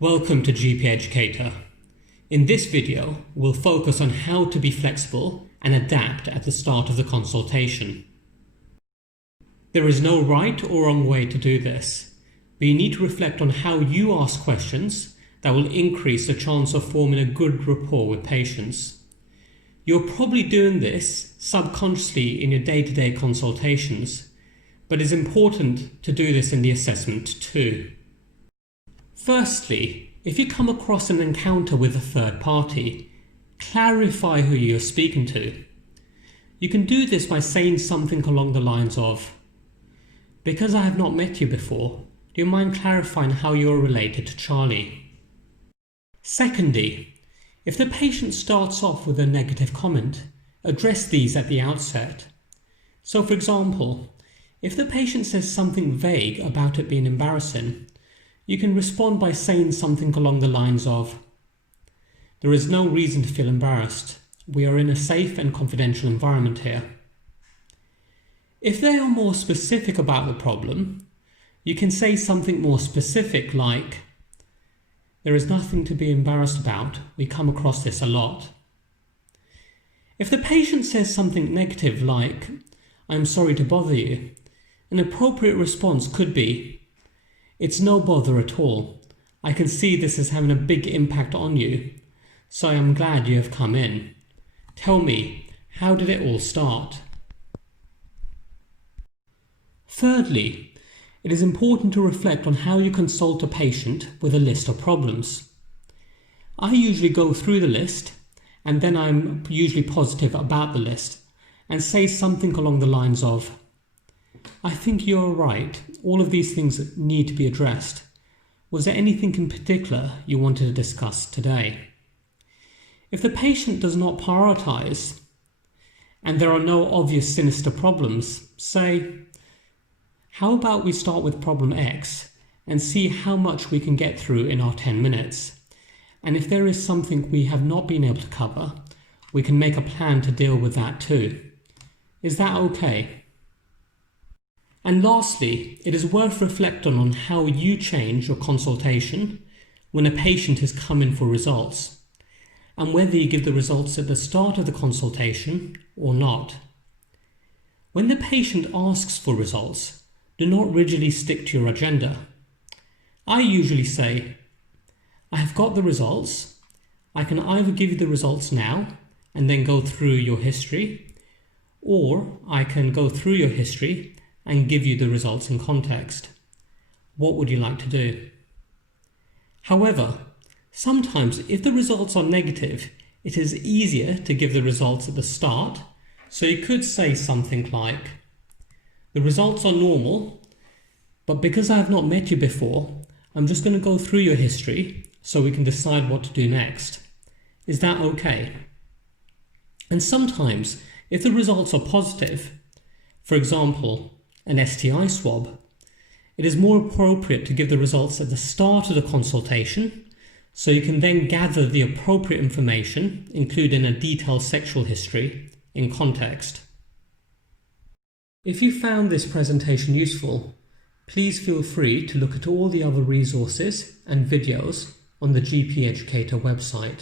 Welcome to GP Educator. In this video, we'll focus on how to be flexible and adapt at the start of the consultation. There is no right or wrong way to do this, but you need to reflect on how you ask questions that will increase the chance of forming a good rapport with patients. You're probably doing this subconsciously in your day-to-day consultations, but it's important to do this in the assessment too. Firstly, if you come across an encounter with a third party, clarify who you're speaking to. You can do this by saying something along the lines of, "Because I have not met you before, do you mind clarifying how you're related to Charlie?" Secondly, if the patient starts off with a negative comment, address these at the outset. So for example, if the patient says something vague about it being embarrassing, you can respond by saying something along the lines of, "There is no reason to feel embarrassed. We are in a safe and confidential environment here." If they are more specific about the problem, you can say something more specific like, "There is nothing to be embarrassed about. We come across this a lot." If the patient says something negative like, "I'm sorry to bother you," an appropriate response could be, "It's no bother at all. I can see this is having a big impact on you, so I am glad you have come in. Tell me, how did it all start?" Thirdly, it is important to reflect on how you consult a patient with a list of problems. I usually go through the list, and then I'm usually positive about the list, and say something along the lines of, "I think you're right. All of these things need to be addressed. Was there anything in particular you wanted to discuss today?" If the patient does not prioritize and there are no obvious sinister problems, say, "How about we start with problem X and see how much we can get through in our 10 minutes. And if there is something we have not been able to cover, we can make a plan to deal with that too. Is that okay?" And lastly, it is worth reflecting on how you change your consultation when a patient is coming for results, and whether you give the results at the start of the consultation or not. When the patient asks for results, do not rigidly stick to your agenda. I usually say, "I have got the results. I can either give you the results now and then go through your history, or I can go through your history and give you the results in context. What would you like to do?" However, sometimes if the results are negative, it is easier to give the results at the start, so you could say something like, "The results are normal, but because I have not met you before, I'm just going to go through your history so we can decide what to do next. Is that okay?" And sometimes, if the results are positive, for example, an STI swab, it is more appropriate to give the results at the start of the consultation, so you can then gather the appropriate information, including a detailed sexual history, in context. If you found this presentation useful, please feel free to look at all the other resources and videos on the GP Educator website.